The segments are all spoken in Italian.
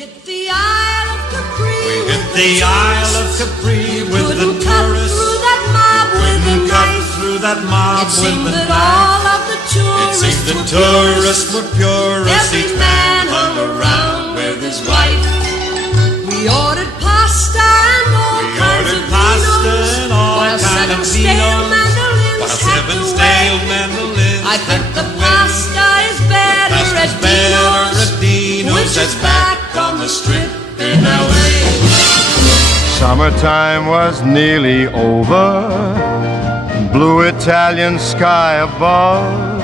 hit the Isle of Capri. We hit the Isle of Capri with the tourists. Through that mob with the knife. Through that mob It seemed with the that all of the It tourists seemed the were tourists were purists. Every Each man hung hung around with his wife. We ordered pasta and all We kinds ordered of pasta vinos, and all while kind seven of stale vino, mandolins while hacked seven away. stale mandolins I think the hacked away. pasta is better Pasta's at better at Dino's, Dino's, which is that's back on the strip in L.A. Summertime was nearly over, blue Italian sky above.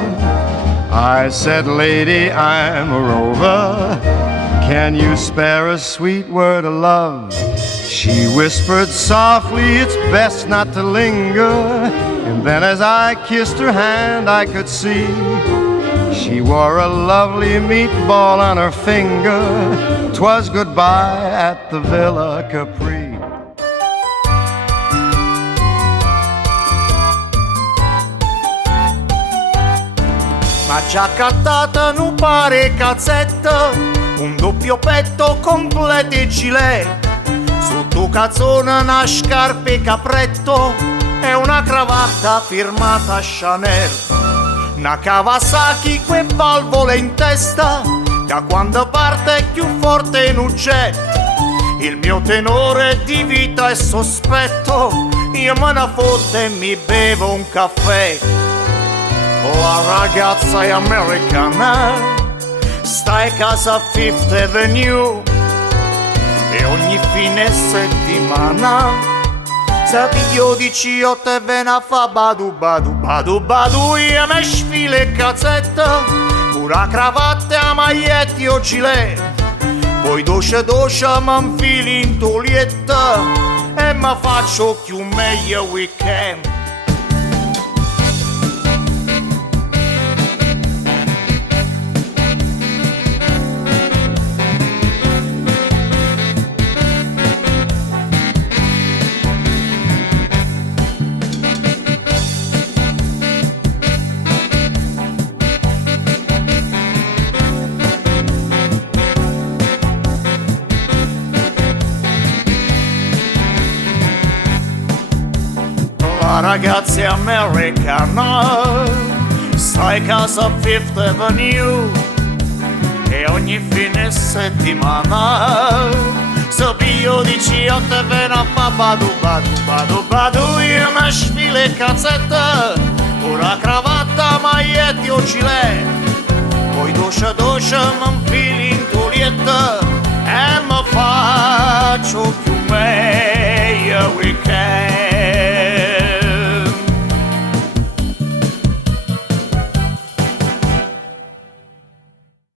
I said, lady, I'm a rover, can you spare a sweet word of love? She whispered softly, it's best not to linger. And then as I kissed her hand, I could see she wore a lovely meatball on her finger. 'Twas goodbye at the Villa Capri. Ma già cantata in un pare cazzetta, un doppio petto completo e gilet. Sotto cazzone una scarpa e capretto e una cravatta firmata Chanel. Una Kawasaki que valvole in testa, che quando parte è più forte non c'è. Il mio tenore di vita è sospetto, io me ne foto e mi bevo un caffè. La ragazza è americana, sta a casa Fifth Avenue e ogni fine settimana se piglio di C8 e ve ne fa badu badu badu badu. Io mi sfile cazzetta, pura cravatta, maglietti o gilet. Poi doce mi infili in toglietta e mi faccio più meglio weekend. La ragazza è americana, sta a casa Fifth Avenue e ogni fine settimana se piglio di C8 e ve ne fa badu badu badu badu. Io mi sfile cazzetta, ora cravatta, maglietti o gilet. Poi doce mi infili in toglietta